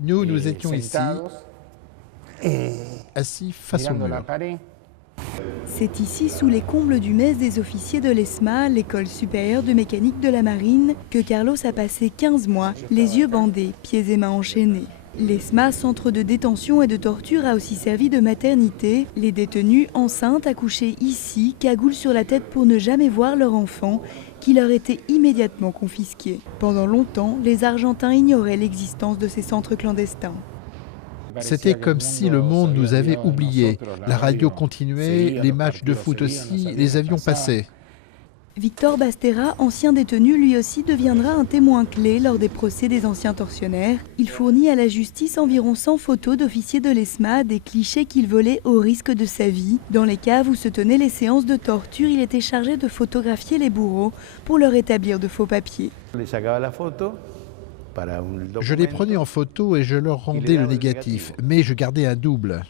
Nous étions ici, assis face au mur. C'est ici, sous les combles du mess des officiers de l'ESMA, l'école supérieure de mécanique de la marine, que Carlos a passé 15 mois, les yeux bandés, pieds et mains enchaînés. L'ESMA, centre de détention et de torture, a aussi servi de maternité. Les détenus enceintes accouchaient ici, cagoule sur la tête pour ne jamais voir leur enfant, qui leur était immédiatement confisqué. Pendant longtemps, les Argentins ignoraient l'existence de ces centres clandestins. C'était comme si le monde nous avait oubliés. La radio continuait, les matchs de foot aussi, les avions passaient. Victor Bastera, ancien détenu, lui aussi deviendra un témoin clé lors des procès des anciens tortionnaires. Il fournit à la justice environ 100 photos d'officiers de l'ESMA, des clichés qu'il volait au risque de sa vie. Dans les caves où se tenaient les séances de torture, il était chargé de photographier les bourreaux pour leur établir de faux papiers. Je les prenais en photo et je leur rendais le négatif, mais je gardais un double.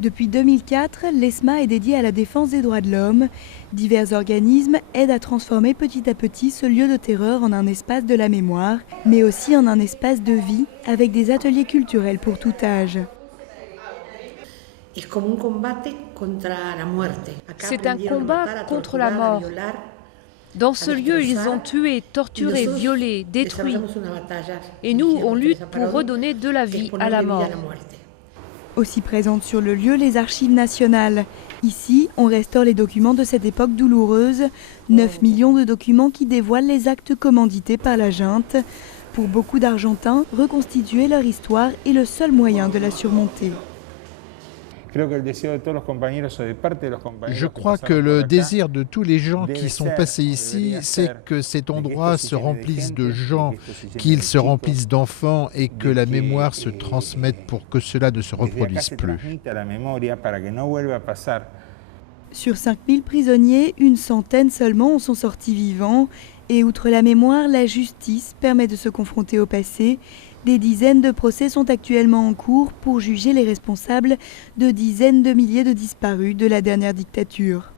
Depuis 2004, l'ESMA est dédiée à la défense des droits de l'homme. Divers organismes aident à transformer petit à petit ce lieu de terreur en un espace de la mémoire, mais aussi en un espace de vie, avec des ateliers culturels pour tout âge. C'est un combat contre la mort. Dans ce lieu, ils ont tué, torturé, violé, détruit. Et nous, on lutte pour redonner de la vie à la mort. Aussi présentes sur le lieu les archives nationales. Ici, on restaure les documents de cette époque douloureuse. 9 millions de documents qui dévoilent les actes commandités par la junte. Pour beaucoup d'Argentins, reconstituer leur histoire est le seul moyen de la surmonter. Je crois que le désir de tous les gens qui sont passés ici, c'est que cet endroit se remplisse de gens, qu'il se remplisse d'enfants et que la mémoire se transmette pour que cela ne se reproduise plus. Sur 5000 prisonniers, une centaine seulement en sont sortis vivants. Et outre la mémoire, la justice permet de se confronter au passé. Des dizaines de procès sont actuellement en cours pour juger les responsables de dizaines de milliers de disparus de la dernière dictature.